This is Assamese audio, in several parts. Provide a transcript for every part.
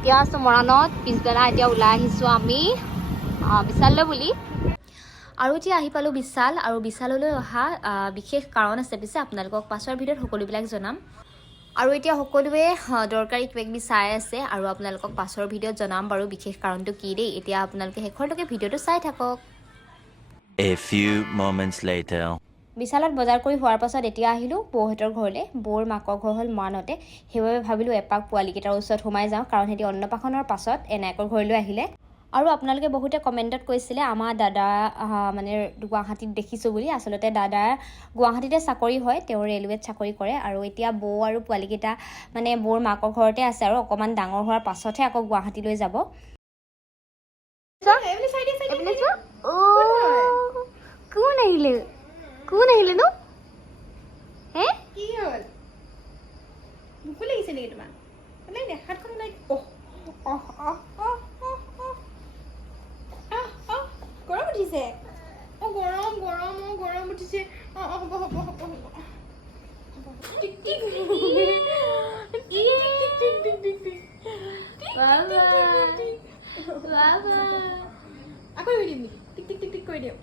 এতিয়া আছোঁ মৰাণত পিছবেলা এতিয়া ওলাই আহিছোঁ আমি বিশাললৈ বুলি আৰু এতিয়া আহি পালোঁ বিশাল আৰু বিশাললৈ অহা বিশেষ কাৰণ আছে পিছে আপোনালোকক পাছৰ ভিডিঅ'ত সকলোবিলাক জনাম আৰু এতিয়া সকলোৱে দৰকাৰী কিবাকিবি চাই আছে আৰু আপোনালোকক পাছৰ ভিডিঅ'ত জনাম বাৰু বিশেষ কাৰণটো কি দেই এতিয়া আপোনালোকে শেষৰলৈকে ভিডিঅ'টো চাই থাকক A few moments later বিশালত বজাৰ কৰি হোৱাৰ পাছত এতিয়া আহিলোঁ বৌহঁতৰ ঘৰলৈ বৌৰ মাকৰ ঘৰ হ'ল মৰাণতে সেইবাবে ভাবিলোঁ এপাক পোৱালীকেইটাৰ ওচৰত সোমাই যাওঁ কাৰণ সিহঁতি অন্নপ্ৰাশনৰ পাছত এনায়েকৰ ঘৰলৈ আহিলে আৰু আপোনালোকে বহুতে কমেণ্টত কৈছিলে আমাৰ দাদা মানে গুৱাহাটীত দেখিছোঁ বুলি আচলতে দাদাৰ গুৱাহাটীতে চাকৰি হয় তেওঁ ৰেলৱেত চাকৰি কৰে আৰু এতিয়া বৌ আৰু পোৱালীকেইটা মানে বৌৰ মাকৰ ঘৰতে আছে আৰু অকণমান ডাঙৰ হোৱাৰ পাছতহে আকৌ গুৱাহাটীলৈ যাব কোন আহিলে কোন আহিলে নো হে কি হ'ল ভোক লাগিছে নেকি তোমাৰ মানে দেখাতখন লাইক গৰম উঠিছে গৰম গৰম গৰম উঠিছে হ'ব হ'ব হ'ব হ'ব টিক টিক আকৌ কৰি দিম নেকি টিক টিক টিক টিক কৰি দিম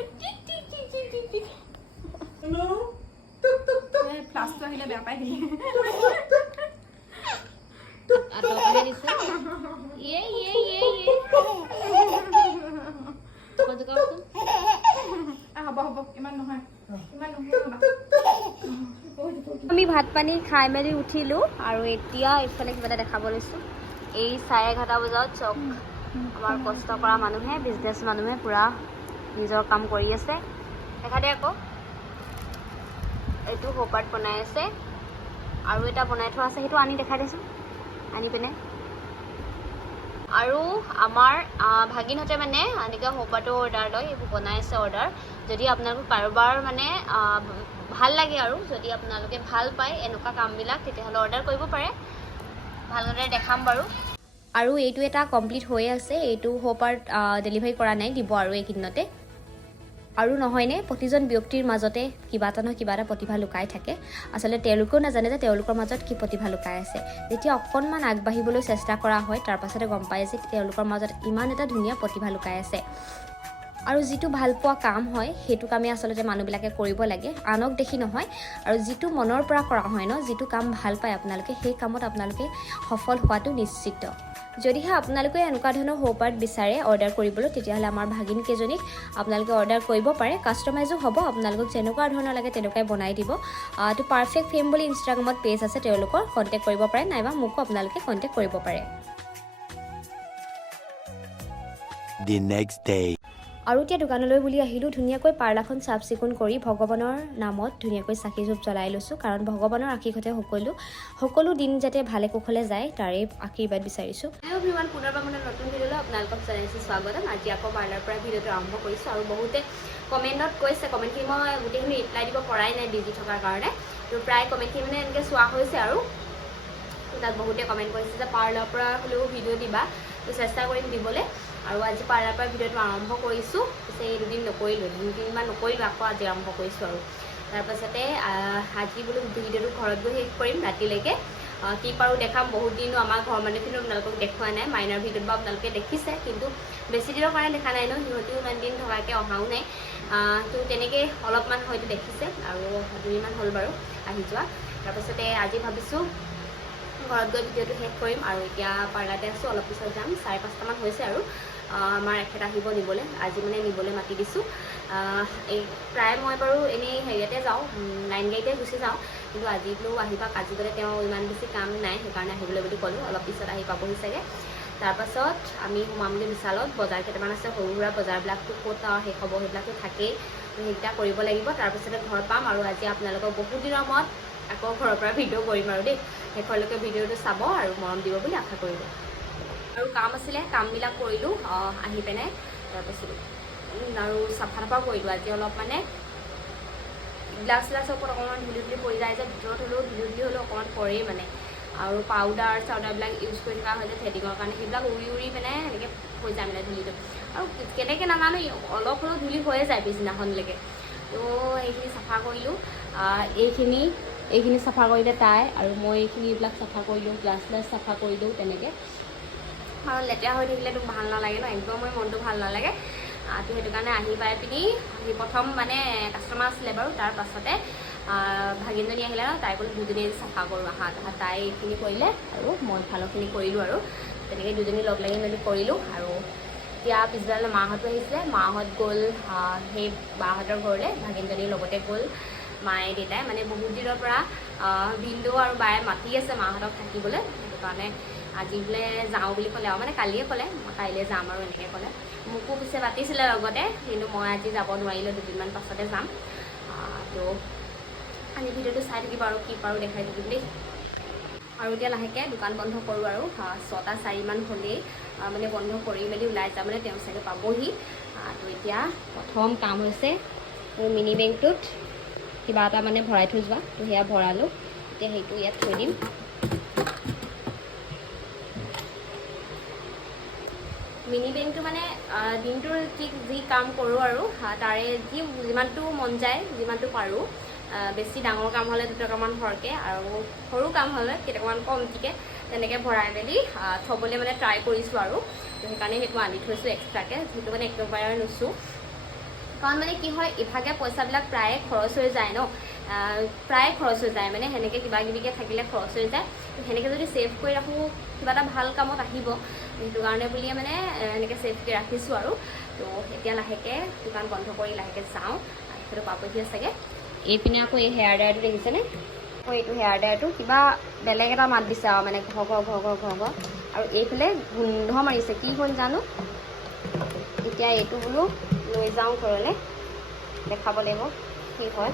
টিক টিক টিক টিক টিক টিক প্লাছটো আহিলে বেয়া পাই দিলে হ'ব হ'ব ইমান নহয় আমি ভাত পানী খাই মেলি উঠিলোঁ আৰু এতিয়া এইফালে কিবা এটা দেখাব লৈছোঁ এই 11:30 বজাত চক আমাৰ কষ্ট কৰা মানুহে বিজনেছ মানুহে পূৰা নিজৰ কাম কৰি আছে দেখা দে আকৌ এইটো হোপাত বনাই আছে আৰু এটা বনাই থোৱা আছে সেইটো আনি দেখাই দেচোন আনি পিনে আৰু আমাৰ ভাগিনহঁতে মানে এনেকৈ হোপাটো অৰ্ডাৰ লয় এইবোৰ বনাই আছে অৰ্ডাৰ যদি আপোনালোক কাৰোবাৰ মানে ভাল লাগে আৰু যদি আপোনালোকে ভাল পায় এনেকুৱা কামবিলাক তেতিয়াহ'লে অৰ্ডাৰ কৰিব পাৰে ভালদৰে দেখাম বাৰু আৰু এইটো এটা কমপ্লিট হৈ আছে এইটো হোপাৰ্ট ডেলিভাৰী কৰা নাই দিব আৰু এইকেইদিনতে আৰু নহয়নে প্ৰতিজন ব্যক্তিৰ মাজতে কিবা এটা নহয় কিবা এটা প্ৰতিভা লুকাই থাকে আচলতে তেওঁলোকেও নাজানে যে তেওঁলোকৰ মাজত কি প্ৰতিভা লুকাই আছে যেতিয়া অকণমান আগবাঢ়িবলৈ চেষ্টা কৰা হয় তাৰ পাছতে গম পায় যে তেওঁলোকৰ মাজত ইমান এটা ধুনীয়া প্ৰতিভা লুকাই আছে আৰু যিটো ভাল পোৱা কাম হয় সেইটো কামেই আচলতে মানুহবিলাকে কৰিব লাগে আনক দেখি নহয় আৰু যিটো মনৰ পৰা কৰা হয় ন যিটো কাম ভাল পায় আপোনালোকে সেই কামত আপোনালোকে সফল হোৱাটো নিশ্চিত যদিহে আপোনালোকে এনেকুৱা ধৰণৰ হোপাৰ্ট বিচাৰে অৰ্ডাৰ কৰিবলৈ তেতিয়াহ'লে আমাৰ ভাগিন কেইজনীক আপোনালোকে অৰ্ডাৰ কৰিব পাৰে কাষ্টমাইজো হ'ব আপোনালোকক যেনেকুৱা ধৰণৰ লাগে তেনেকুৱাই বনাই দিব তো পাৰফেক্ট ফেম বুলি ইনষ্টাগ্ৰামত পেজ আছে তেওঁলোকৰ কণ্টেক্ট কৰিব পাৰে নাইবা মোকো আপোনালোকে কণ্টেক্ট কৰিব পাৰে The next day আৰু এতিয়া দোকানলৈ বুলি আহিলোঁ ধুনীয়াকৈ পাৰ্লাখন চাফ চিকুণ কৰি ভগৱানৰ নামত ধুনীয়াকৈ চাকি ধূপ জ্বলাই লৈছোঁ কাৰণ ভগৱানৰ আশীৰ্বাদে সকলো দিন যাতে ভালে কুশলে যায় তাৰে আশীৰ্বাদ বিচাৰিছোঁ এভৰিৱান পুনৰবাৰ মানে নতুন ভিডিঅ'লৈ আপোনালোকক জনাইছোঁ স্বাগতম আজি আকৌ পাৰ্লাৰ পৰা ভিডিঅ'টো আৰম্ভ কৰিছোঁ আৰু বহুতে কমেণ্টত কৈছে কমেণ্টখিনি মই গোটেইখিনি ৰিপ্লাই দিব পৰাই নাই বিজি থকাৰ কাৰণে তো প্ৰায় কমেণ্টখিনি মানে এনেকৈ চোৱা হৈছে আৰু তাত বহুতে কমেণ্ট কৰিছে যে পাৰ্লাৰৰ পৰা হ'লেও ভিডিঅ' দিবা তো চেষ্টা কৰিম দিবলৈ আৰু আজি পাৰ্লাৰৰ পৰা ভিডিঅ'টো আৰম্ভ কৰিছোঁ পিছে এই দুদিন নকৰিলোঁ দুদিনমান নকৰিলোঁ আকৌ আজি আৰম্ভ কৰিছোঁ আৰু তাৰপাছতে আজি বোলো ভিডিঅ'টো ঘৰত গৈ শেষ কৰিম ৰাতিলৈকে কি পাৰোঁ দেখাম বহুত দিনো আমাৰ ঘৰৰ মানুহখিনিও আপোনালোকক দেখুওৱা নাই মাইনাৰ ভিডিঅ'ত বা আপোনালোকে দেখিছে কিন্তু বেছি দিনৰ কাৰণে দেখা নাই ন সিহঁতিও ইমান দিন থকাকৈ অহাও নাই তো তেনেকৈ অলপমান হয়তো দেখিছে আৰু 2 দিনমান হ'ল বাৰু আহি যোৱা তাৰপাছতে আজি ভাবিছোঁ ঘৰত গৈ ভিডিঅ'টো শেষ কৰিম আৰু এতিয়া পাৰ্লাৰতে আছোঁ অলপ পিছত যাম 5:30মান হৈছে আৰু আমাৰ এখেত আহিব নিবলৈ আজি মানে নিবলৈ মাতি দিছোঁ এই প্ৰায় মই বাৰু এনেই হেৰিয়াতে যাওঁ লাইন গাড়ীতে গুচি যাওঁ কিন্তু আজি বোলো আহিবা আজি বোলে তেওঁ ইমান বেছি কাম নাই সেইকাৰণে আহিবলৈ বুলি ক'লোঁ অলপ পিছত আহি পাবহি চাগে তাৰপাছত আমি সোমামগৈ বিশালত বজাৰ কেইটামান আছে সৰু সুৰা বজাৰবিলাকতো ক'ত শেষ হ'ব সেইবিলাকতো থাকেই সেইকেইটা কৰিব লাগিব তাৰপিছতে ঘৰ পাম আৰু আজি আপোনালোকক বহুত দিনৰ মূৰত আকৌ ঘৰৰ পৰা ভিডিঅ' কৰিম আৰু দেই শেষলৈকে ভিডিঅ'টো চাব আৰু মৰম দিব বুলি আশা কৰিলোঁ আৰু কাম আছিলে কামবিলাক কৰিলোঁ আহি পিনে তাৰপিছত আৰু চাফা তাফাও কৰিলোঁ আজি অলপ মানে গ্লাছৰ ওপৰত অকণমান ধূলি পৰি যায় যে ভিতৰত হ'লেও ধূলি হ'লেও অকণমান পৰেই মানে আৰু পাউডাৰ চাউডাৰবিলাক ইউজ কৰি থকা হয় যে থ্ৰেডিঙৰ কাৰণে সেইবিলাক উৰি মানে এনেকৈ হৈ যায় মানে ধূলিটো আৰু কেনেকৈ নাজানো অলপ হ'লেও ধূলি হৈয়ে যায় পিছদিনাখনলৈকে তো সেইখিনি চাফা কৰিলোঁ এইখিনি এইখিনি চাফা কৰিলে তাই, আৰু মই এইখিনি এইবিলাক চাফা কৰিলোঁ, গ্লাছ চাফা কৰিলোঁ তেনেকৈ। আৰু লেতেৰা হৈ থাকিলেতো ভাল নালাগে ন, একদমেই মনটো ভাল নালাগে। তো সেইটো কাৰণে আহি পাই পিনি প্ৰথম মানে কাষ্টমাৰ আছিলে বাৰু, তাৰ পাছতে ভাগিনজনী আহিলে ন, তাই বোলো দুজনীয়ে চাফা কৰোঁ আহা। তাই এইখিনি কৰিলে আৰু মই ভালৰখিনি কৰিলোঁ, আৰু তেনেকৈ দুজনী লগ লাগি মেলি কৰিলোঁ। আৰু এতিয়া পিছবেলা মাহঁতো আহিছিলে, মাহঁত গ'ল সেই বাহঁতৰ ঘৰলৈ, ভাগিনজনীৰ লগতে গ'ল মায়ে দেউতাই। মানে বহুত দিনৰ পৰা ভিনদেউ আৰু বায়ে মাতি আছে মাহঁতক থাকিবলৈ, সেইটো কাৰণে আজি বোলে যাওঁ বুলি ক'লে, আৰু মানে কালিয়ে ক'লে মই কাইলৈ যাম আৰু এনেকৈ ক'লে। মোকো পিছে মাতিছিলে লগতে, কিন্তু মই আজি যাব নোৱাৰিলোঁ, দুদিনমান পাছতে যাম। তো আজি ভিডিঅ'টো চাই থাকিব আৰু কি পাৰোঁ দেখাই থাকিম দেই। আৰু এতিয়া লাহেকৈ দোকান বন্ধ কৰোঁ, আৰু 6:04 হ'লেই মানে বন্ধ কৰি মেলি ওলাই যাম, মানে তেওঁ চাগে পাবহি। তো এতিয়া প্ৰথম কাম হৈছে মোৰ মিনি বেংকটোত কিবা এটা মানে ভৰাই থৈ যোৱা, তো সেয়া ভৰালোঁ। এতিয়া সেইটো ইয়াত থৈ দিম। মিনি বেংকটো মানে দিনটোৰ যি কাম কৰোঁ আৰু তাৰে যিমানটো মন যায়, যিমানটো পাৰোঁ। বেছি ডাঙৰ কাম হ'লে 2 টকামান সৰহকৈ, আৰু সৰু কাম হ'লে কেইটকামান কমটিকৈ তেনেকৈ ভৰাই মেলি থ'বলৈ মানে ট্ৰাই কৰিছোঁ আৰু। তো সেইকাৰণে সেইটো আনি থৈছোঁ এক্সট্ৰাকৈ, সেইটো মানে একেবাৰে নুচোঁ। কাৰণ মানে কি হয়, ইভাগে পইচাবিলাক প্ৰায়ে খৰচ হৈ যায় ন, প্ৰায় খৰচ হৈ যায়, মানে সেনেকৈ কিবা কিবিকৈ থাকিলে খৰচ হৈ যায়। সেনেকৈ যদি ছেভ কৰি ৰাখোঁ কিবা এটা ভাল কামত আহিব, সেইটো কাৰণে বুলিয়ে মানে এনেকৈ ছেভকৈ ৰাখিছোঁ আৰু। তো এতিয়া লাহেকৈ দোকান বন্ধ কৰি লাহেকৈ যাওঁ, সেইটো পাবহিয়ে চাগে। এইপিনে আকৌ এই হেয়াৰ ড্ৰায়াৰটো দেখিছেনে? আকৌ এইটো হেয়াৰ ড্ৰায়াৰটো কিবা বেলেগ এটা মাত দিছে আৰু, মানে ঘৰ ঘৰ ঘৰ ঘৰ ঘৰ ঘৰ, আৰু এইফালে গোন্ধ মাৰিছে, কি হ'ল জানো। এতিয়া এইটো বোলো লৈ যাওঁ ঘৰলৈ, দেখাব লাগিব কি হয়।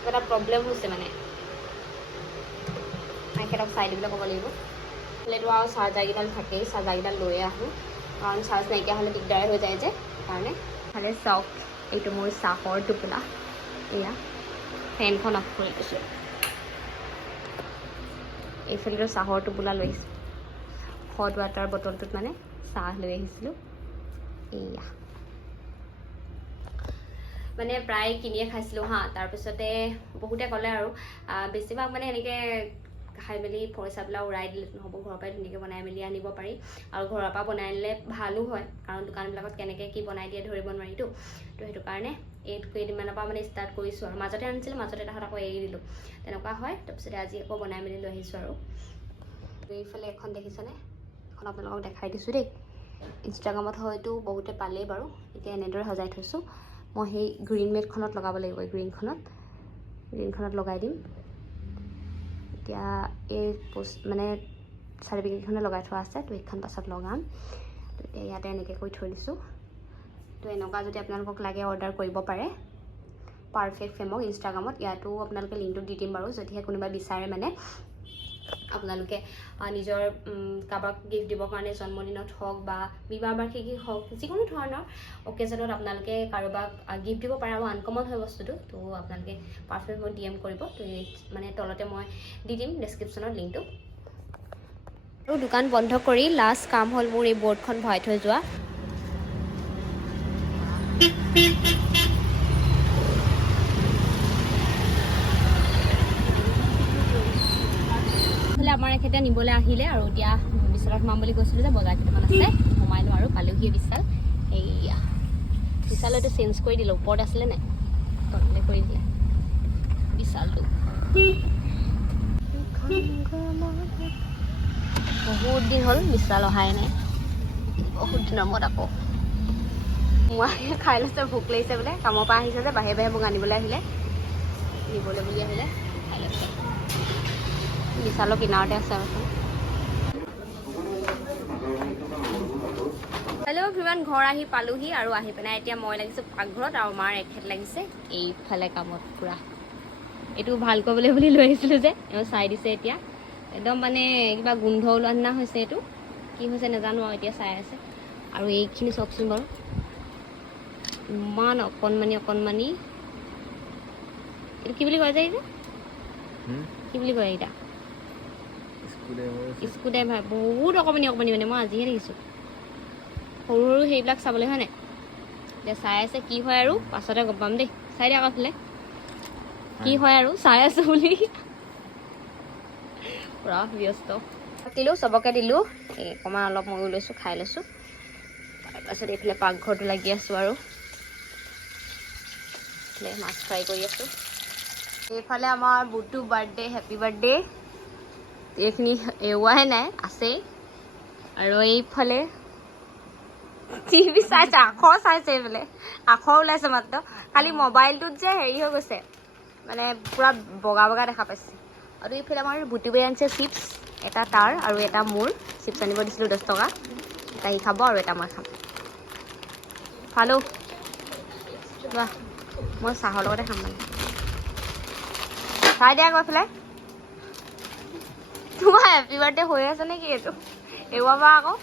কিবা এটা প্ৰব্লেম হৈছে মানে, একেটাক চাই দিবলৈ ক'ব লাগিব। এইফালেতো আৰু চাৰ্জাৰকেইডাল থাকেই, চাৰ্জাৰকেইডাল লৈয়ে আহোঁ, কাৰণ চাৰ্জ নাইকিয়া হ'লে দিগদাৰ হৈ যায় যে, সেইকাৰণে। খালে চাওক, এইটো মোৰ চাহৰ টোপোলা, এয়া ফেনখন অফ কৰি দিছোঁ। এইফালেতো চাহৰ টোপোলা লৈ আহিছোঁ, হট ৱাটাৰ বটলটোত মানে চাহ লৈ আহিছিলোঁ, এয়া। মানে প্ৰায় কিনিয়ে খাইছিলোঁ তাৰপিছতে বহুতে ক'লে আৰু বেছিভাগ মানে এনেকৈ খাই মেলি পইচাবিলাক উৰাই দিলে নহ'ব, ঘৰৰ পৰাই ধুনীয়াকৈ বনাই মেলি আনিব পাৰি, আৰু ঘৰৰ পৰা বনাই আনিলে ভালো হয়, কাৰণ দোকানবিলাকত কেনেকৈ কি বনাই দিয়ে ধৰিব নোৱাৰিতো। তো সেইটো কাৰণে কেইদিনমানৰ পৰা মানে ষ্টাৰ্ট কৰিছোঁ, আৰু মাজতে আনিছিলোঁ, মাজতে তাহাঁত আকৌ এৰি দিলোঁ, তেনেকুৱা হয়। তাৰপিছতে আজি আকৌ বনাই মেলি লৈ আহিছোঁ। আৰু এইফালে এখন দেখিছেনে, এখন আপোনালোকক দেখাই দিছোঁ দেই। ইনষ্টাগ্ৰামত হয়তো বহুতে পালেই বাৰু, এতিয়া এনেদৰে সজাই থৈছোঁ। মই সেই গ্ৰীণ মেটখনত লগাব লাগিব, এই গ্ৰীণখনত লগাই দিম। এতিয়া এই মানে চাৰ্টিফিকেটখনে লগাই থোৱা আছে, তো এইখন পাছত লগাম। তো এতিয়া ইয়াতে এনেকৈ কৰি থৈ দিছোঁ। তো এনেকুৱা যদি আপোনালোকক লাগে অৰ্ডাৰ কৰিব পাৰে পাৰফেক্ট ফেমক ইনষ্টাগ্ৰামত, ইয়াতো আপোনালোকে লিংকটো দি দিম বাৰু, যদিহে কোনোবাই বিচাৰে মানে আপোনালোকে নিজৰ কাৰোবাক গিফ্ট দিবৰ কাৰণে, জন্মদিনত হওক বা বিবাহ বাৰ্ষিকী হওক, যিকোনো ধৰণৰ অকেজনত আপোনালোকে কাৰোবাক গিফ্ট দিব পাৰে, আৰু আনকমন হয় বস্তুটো। তো আপোনালোকে পাৰফেক্ট মই DM কৰিব, তো মানে তলতে মই দি দিম ডেছক্ৰিপশ্যনত লিংকটো। আৰু দোকান বন্ধ কৰি লাষ্ট কাম হ'ল মোৰ এই বৰ্ডখন ভৰাই থৈ যোৱা। আমাৰ এখেতে নিবলৈ আহিলে, আৰু এতিয়া বিশালত সোমাম বুলি কৈছিলোঁ যে, বজাৰ কেইটামান আছে, সোমাই লওঁ। আৰু পালোহিয়ে বিশাল। এইয়া বিশালটো চেঞ্জ কৰি দিলে, ওপৰত আছিলে নাই, তললৈ কৰি দিলে বিশালটো। বহুত দিন হ'ল বিশাল অহাই নাই, বহুত দিনৰ মূৰত আকৌ মই খাই লৈছে, ভোক লাগিছে বোলে, কামৰ পৰা আহিছে যে, বাহিৰে বাহিৰে মোক আনিবলৈ আহিলে, নিবলৈ বুলি আহিলে, খাই লৈছে। বিশালৰ কিনাৰতে আছে আৰু। হেল্ল' এভৰিৱান, ঘৰ আহি পালোহি, আৰু আহি পিনে এতিয়া মই লাগিছোঁ পাকঘৰত, আৰু মাৰ এখেত লাগিছে এইফালে কামত পূৰা। এইটো ভাল কৰিবলৈ বুলি লৈ আহিছিলোঁ যে, এওঁ চাই দিছে এতিয়া, একদম মানে কিবা গোন্ধ ওলোৱা নিচিনা হৈছে। এইটো কি হৈছে নাজানো, আৰু এতিয়া চাই আছে। আৰু এইখিনি চাওকচোন বাৰু, ইমান অকণমানি, এইটো কি বুলি কয় যে, এই যে কি বুলি কয় এইকেইটা, স্ক্ৰুড্ৰাইভাৰ। বহুত অকণমানি মানে, মই আজিহে দেখিছোঁ সৰু সৰু সেইবিলাক চাবলৈ, হয় নাই? এতিয়া চাই আছে কি হয়, আৰু পাছতে গম পাম দেই। চাই দিয়ক আগফালে, কি হয় আৰু চাই আছো বুলি পুৰা ব্যস্ত দিলোঁ চবকে দিলোঁ এই অকণমান অলপ ময়ো লৈছোঁ খাই লৈছোঁ তাৰপাছত এইফালে পাকঘৰটো লাগি আছোঁ আৰু এইফালে মাছ ফ্ৰাই কৰি আছোঁ এইফালে আমাৰ বুটু বাৰ্থডে হেপী বাৰ্থডে এইখিনি এৰুৱাই নাই আছেই আৰু এইফালে টিভি চাইছে আখৰ চাইছে এইফালে আখৰ ওলাইছে মাত্ৰ খালি মোবাইলটোত যে হেৰি হৈ গৈছে মানে পুৰা বগা বগা দেখা পাইছে আৰু এইফালে আমাৰ বুটুবাই আনিছে চিপছ এটা তাৰ আৰু এটা মোৰ চিপছ আনিব দিছিলোঁ 10 টকা এটা সি খাব আৰু এটা মই খাম ফালো যোৱা মই চাহৰ লগতে খাম মানে চাই দিয়া গৈ পেলাই তোমাৰ হেপী বাৰ্থডে হৈ আছে নেকি এইটো এৰুৱাবা আকৌ